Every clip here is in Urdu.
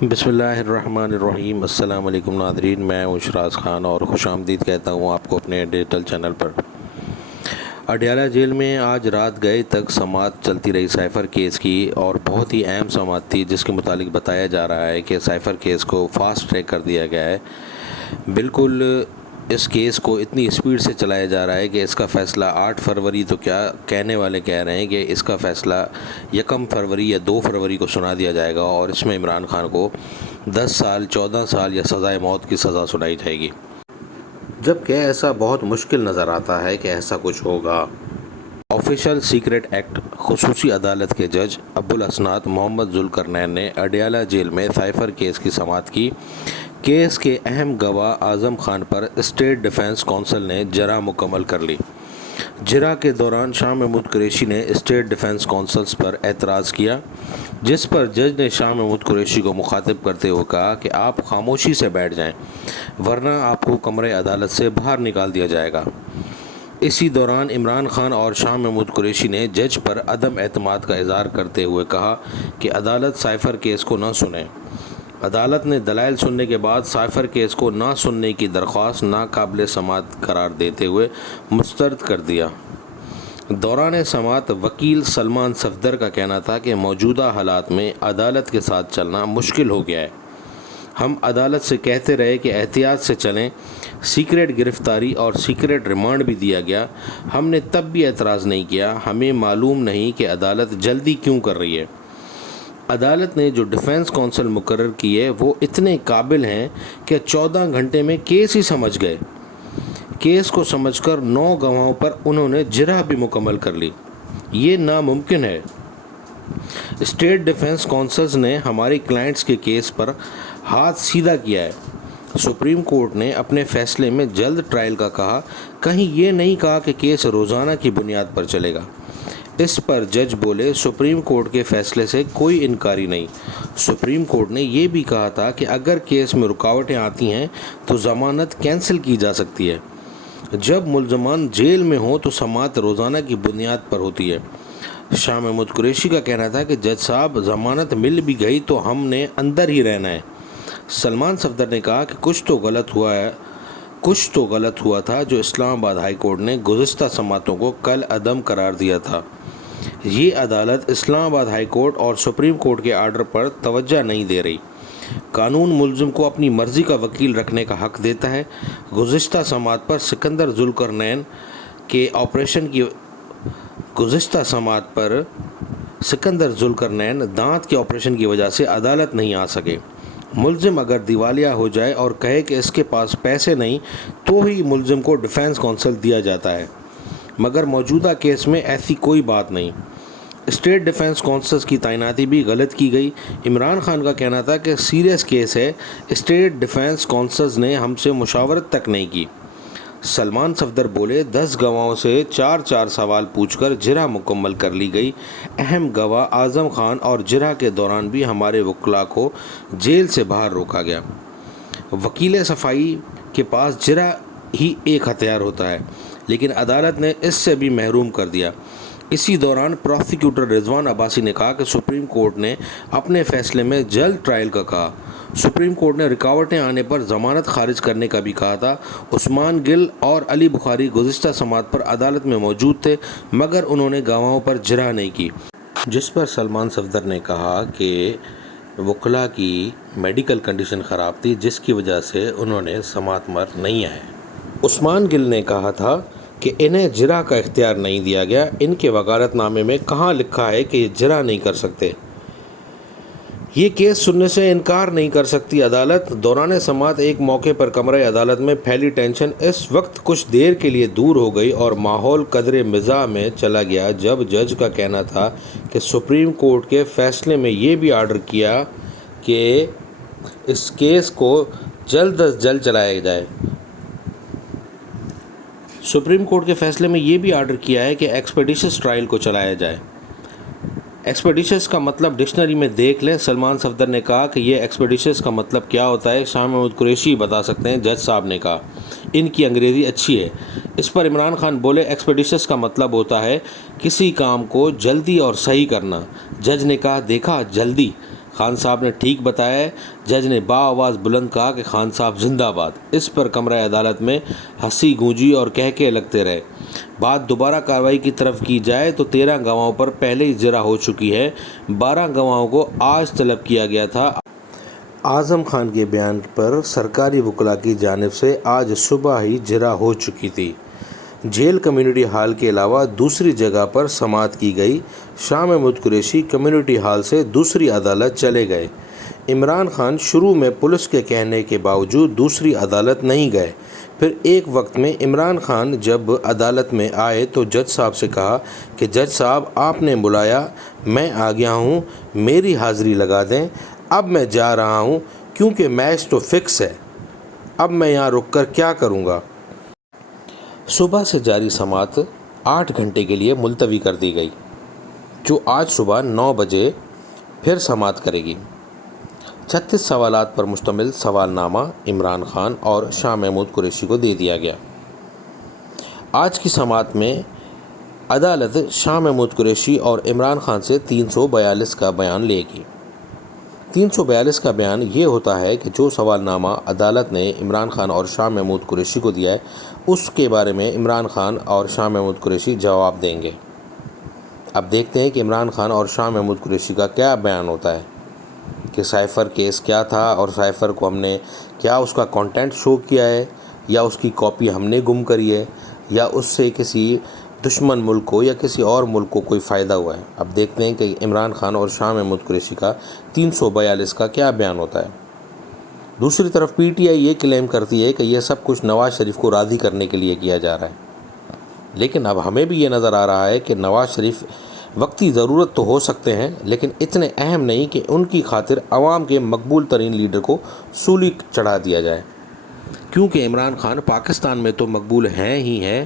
بسم اللہ الرحمن الرحیم۔ السلام علیکم ناظرین، میں اشراز خان اور خوش آمدید کہتا ہوں آپ کو اپنے ڈیجیٹل چینل پر۔ اڈیالہ جیل میں آج رات گئے تک سماعت چلتی رہی سائفر کیس کی، اور بہت ہی اہم سماعت تھی جس کے متعلق بتایا جا رہا ہے کہ سائفر کیس کو فاسٹ ٹریک کر دیا گیا ہے۔ بالکل اس کیس کو اتنی اسپیڈ سے چلایا جا رہا ہے کہ اس کا فیصلہ 8 فروری تو کیا کہنے والے کہہ رہے ہیں کہ اس کا فیصلہ 1 فروری یا 2 فروری کو سنا دیا جائے گا، اور اس میں عمران خان کو 10 سال 14 سال یا سزائے موت کی سزا سنائی جائے گی، جبکہ ایسا بہت مشکل نظر آتا ہے کہ ایسا کچھ ہوگا۔ آفیشل سیکرٹ ایکٹ خصوصی عدالت کے جج ابوالاسناد محمد ذوالقرنین نے اڈیالہ جیل میں سائفر کیس کی سماعت کی۔ کیس کے اہم گواہ اعظم خان پر اسٹیٹ ڈیفنس کونسل نے جرح مکمل کر لی۔ جرح کے دوران شاہ محمود قریشی نے اسٹیٹ ڈیفنس کونسلز پر اعتراض کیا، جس پر جج نے شاہ محمود قریشی کو مخاطب کرتے ہوئے کہا کہ آپ خاموشی سے بیٹھ جائیں، ورنہ آپ کو کمرہ عدالت سے باہر نکال دیا جائے گا۔ اسی دوران عمران خان اور شاہ محمود قریشی نے جج پر عدم اعتماد کا اظہار کرتے ہوئے کہا کہ عدالت سائفر کیس کو نہ سنے۔ عدالت نے دلائل سننے کے بعد سائفر کیس کو نہ سننے کی درخواست ناقابل سماعت قرار دیتے ہوئے مسترد کر دیا۔ دوران سماعت وکیل سلمان صفدر کا کہنا تھا کہ موجودہ حالات میں عدالت کے ساتھ چلنا مشکل ہو گیا ہے۔ ہم عدالت سے کہتے رہے کہ احتیاط سے چلیں، سیکرٹ گرفتاری اور سیکرٹ ریمانڈ بھی دیا گیا، ہم نے تب بھی اعتراض نہیں کیا۔ ہمیں معلوم نہیں کہ عدالت جلدی کیوں کر رہی ہے۔ عدالت نے جو ڈیفنس کونسل مقرر کیے وہ اتنے قابل ہیں کہ 14 گھنٹے میں کیس ہی سمجھ گئے۔ کیس کو سمجھ کر 9 گواہوں پر انہوں نے جرح بھی مکمل کر لی۔ یہ ناممکن ہے۔ اسٹیٹ ڈیفنس کونسلز نے ہمارے کلائنٹس کے کیس پر ہاتھ سیدھا کیا ہے۔ سپریم کورٹ نے اپنے فیصلے میں جلد ٹرائل کا کہا، کہیں یہ نہیں کہا کہ کیس روزانہ کی بنیاد پر چلے گا۔ اس پر جج بولے، سپریم کورٹ کے فیصلے سے کوئی انکاری نہیں۔ سپریم کورٹ نے یہ بھی کہا تھا کہ اگر کیس میں رکاوٹیں آتی ہیں تو ضمانت کینسل کی جا سکتی ہے۔ جب ملزمان جیل میں ہوں تو سماعت روزانہ کی بنیاد پر ہوتی ہے۔ شاہ محمود قریشی کا کہنا تھا کہ جج صاحب، ضمانت مل بھی گئی تو ہم نے اندر ہی رہنا ہے۔ سلمان صفدر نے کہا کہ کچھ تو غلط ہوا تھا جو اسلام آباد ہائی کورٹ نے گزشتہ سماعتوں کو کل عدم قرار دیا تھا۔ یہ عدالت اسلام آباد ہائی کورٹ اور سپریم کورٹ کے آرڈر پر توجہ نہیں دے رہی۔ قانون ملزم کو اپنی مرضی کا وکیل رکھنے کا حق دیتا ہے۔ گزشتہ سماعت پر سکندر ذوالقرنین دانت کے آپریشن کی وجہ سے عدالت نہیں آ سکے۔ ملزم اگر دیوالیہ ہو جائے اور کہے کہ اس کے پاس پیسے نہیں تو ہی ملزم کو ڈیفنس کونسل دیا جاتا ہے، مگر موجودہ کیس میں ایسی کوئی بات نہیں۔ اسٹیٹ ڈیفنس کونسلز کی تعیناتی بھی غلط کی گئی۔ عمران خان کا کہنا تھا کہ سیریس کیس ہے، اسٹیٹ ڈیفنس کونسلز نے ہم سے مشاورت تک نہیں کی۔ سلمان صفدر بولے، 10 گواہوں سے 4 سوال پوچھ کر جرح مکمل کر لی گئی۔ اہم گواہ اعظم خان اور جرح کے دوران بھی ہمارے وکلاء کو جیل سے باہر روکا گیا۔ وکیل صفائی کے پاس جرح ہی ایک ہتھیار ہوتا ہے، لیکن عدالت نے اس سے بھی محروم کر دیا۔ اسی دوران پروسیکیوٹر رضوان عباسی نے کہا کہ سپریم کورٹ نے اپنے فیصلے میں جلد ٹرائل کا کہا۔ سپریم کورٹ نے رکاوٹیں آنے پر ضمانت خارج کرنے کا بھی کہا تھا۔ عثمان گل اور علی بخاری گزشتہ سماعت پر عدالت میں موجود تھے، مگر انہوں نے گواہوں پر جرح نہیں کی، جس پر سلمان صفدر نے کہا کہ وکلاء کی میڈیکل کنڈیشن خراب تھی، جس کی وجہ سے انہوں نے سماعت میں نہیں آئے۔ عثمان گل نے کہا تھا کہ انہیں جرح کا اختیار نہیں دیا گیا۔ ان کے وکالت نامے میں کہاں لکھا ہے کہ یہ جرح نہیں کر سکتے؟ یہ کیس سننے سے انکار نہیں کر سکتی عدالت۔ دوران سماعت ایک موقع پر کمرہ عدالت میں پھیلی ٹینشن اس وقت کچھ دیر کے لیے دور ہو گئی اور ماحول قدرے مزاح میں چلا گیا جب جج کا کہنا تھا کہ سپریم کورٹ کے فیصلے میں یہ بھی آرڈر کیا کہ اس کیس کو جلد از جلد چلایا جائے۔ سپریم کورٹ کے فیصلے میں یہ بھی آرڈر کیا ہے کہ ایکسپیڈیشس ٹرائل کو چلایا جائے۔ ایکسپیڈیشس کا مطلب ڈکشنری میں دیکھ لیں۔ سلمان صفدر نے کہا کہ یہ ایکسپیڈیشس کا مطلب کیا ہوتا ہے، شاہ محمود قریشی بتا سکتے ہیں، جج صاحب نے کہا۔ ان کی انگریزی اچھی ہے۔ اس پر عمران خان بولے، ایکسپیڈیشس کا مطلب ہوتا ہے کسی کام کو جلدی اور صحیح کرنا۔ جج نے کہا، دیکھا، جلدی خان صاحب نے ٹھیک بتایا ہے۔ جج نے آواز بلند کہا کہ خان صاحب زندہ باد۔ اس پر کمرہ عدالت میں ہنسی گونجی اور کہکے لگتے رہے۔ بات دوبارہ کارروائی کی طرف کی جائے تو 13 گواہوں پر پہلے ہی جرح ہو چکی ہے۔ 12 گواہوں کو آج طلب کیا گیا تھا۔ اعظم خان کے بیان پر سرکاری وکلاء کی جانب سے آج صبح ہی جرح ہو چکی تھی۔ جیل کمیونٹی ہال کے علاوہ دوسری جگہ پر سماعت کی گئی۔ شاہ محمود قریشی کمیونٹی ہال سے دوسری عدالت چلے گئے۔ عمران خان شروع میں پولیس کے کہنے کے باوجود دوسری عدالت نہیں گئے۔ پھر ایک وقت میں عمران خان جب عدالت میں آئے تو جج صاحب سے کہا کہ جج صاحب آپ نے بلایا، میں آ گیا ہوں، میری حاضری لگا دیں، اب میں جا رہا ہوں کیونکہ میچ تو فکس ہے، اب میں یہاں رک کر کیا کروں گا۔ صبح سے جاری سماعت 8 گھنٹے کے لیے ملتوی کر دی گئی، جو آج صبح 9 بجے پھر سماعت کرے گی۔ 36 سوالات پر مشتمل سوال نامہ عمران خان اور شاہ محمود قریشی کو دے دیا گیا۔ آج کی سماعت میں عدالت شاہ محمود قریشی اور عمران خان سے 342 کا بیان لے گی۔ 342 کا بیان یہ ہوتا ہے کہ جو سوال نامہ عدالت نے عمران خان اور شاہ محمود قریشی کو دیا ہے، اس کے بارے میں عمران خان اور شاہ محمود قریشی جواب دیں گے۔ اب دیکھتے ہیں کہ عمران خان اور شاہ محمود قریشی کا کیا بیان ہوتا ہے کہ سائفر کیس کیا تھا اور سائفر کو ہم نے کیا اس کا کنٹینٹ شو کیا ہے، یا اس کی کاپی ہم نے گم کری ہے، یا اس سے کسی دشمن ملک کو یا کسی اور ملک کو کوئی فائدہ ہوا ہے۔ اب دیکھتے ہیں کہ عمران خان اور شاہ محمود قریشی کا 342 کا کیا بیان ہوتا ہے۔ دوسری طرف پی ٹی آئی یہ کلیم کرتی ہے کہ یہ سب کچھ نواز شریف کو راضی کرنے کے لیے کیا جا رہا ہے، لیکن اب ہمیں بھی یہ نظر آ رہا ہے کہ نواز شریف وقتی ضرورت تو ہو سکتے ہیں، لیکن اتنے اہم نہیں کہ ان کی خاطر عوام کے مقبول ترین لیڈر کو سولی چڑھا دیا جائے۔ کیونکہ عمران خان پاکستان میں تو مقبول ہیں ہی ہیں،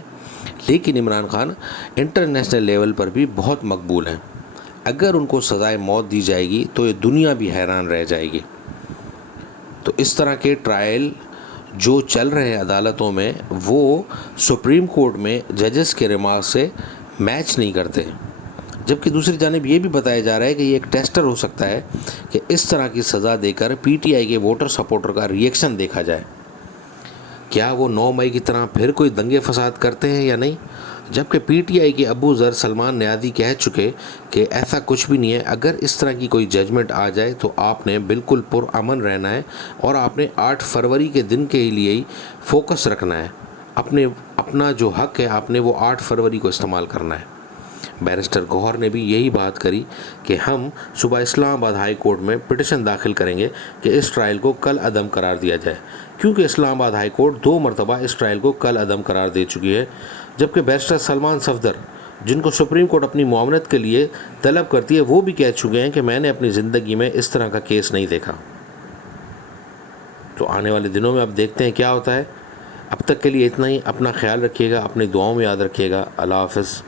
لیکن عمران خان انٹرنیشنل لیول پر بھی بہت مقبول ہیں۔ اگر ان کو سزائے موت دی جائے گی تو یہ دنیا بھی حیران رہ جائے گی۔ تو اس طرح کے ٹرائل جو چل رہے ہیں عدالتوں میں، وہ سپریم کورٹ میں ججز کے ریمارک سے میچ نہیں کرتے، جبکہ دوسری جانب یہ بھی بتایا جا رہا ہے کہ یہ ایک ٹیسٹر ہو سکتا ہے کہ اس طرح کی سزا دے کر پی ٹی آئی کے ووٹر سپورٹر کا ری ایکشن دیکھا جائے، کیا وہ 9 مئی کی طرح پھر کوئی دنگے فساد کرتے ہیں یا نہیں۔ جبکہ پی ٹی آئی کے ابو ذر سلمان نیازی کہہ چکے کہ ایسا کچھ بھی نہیں ہے، اگر اس طرح کی کوئی ججمنٹ آ جائے تو آپ نے بالکل پرامن رہنا ہے اور آپ نے 8 فروری کے دن کے لیے ہی فوکس رکھنا ہے، اپنا جو حق ہے آپ نے وہ 8 فروری کو استعمال کرنا ہے۔ بیرسٹر گوہر نے بھی یہی بات کری کہ ہم صبح اسلام آباد ہائی کورٹ میں پٹیشن داخل کریں گے کہ اس ٹرائل کو کل عدم قرار دیا جائے، کیونکہ اسلام آباد ہائی کورٹ 2 مرتبہ اس ٹرائل کو کل عدم قرار دے چکی ہے، جبکہ بیرسٹر سلمان صفدر، جن کو سپریم کورٹ اپنی معاونت کے لیے طلب کرتی ہے، وہ بھی کہہ چکے ہیں کہ میں نے اپنی زندگی میں اس طرح کا کیس نہیں دیکھا۔ تو آنے والے دنوں میں اب دیکھتے ہیں کیا ہوتا ہے۔ اب تک کے لیے اتنا ہی، اپنا خیال رکھیے گا، اپنی دعاؤں میں یاد رکھیے گا۔ اللہ حافظ۔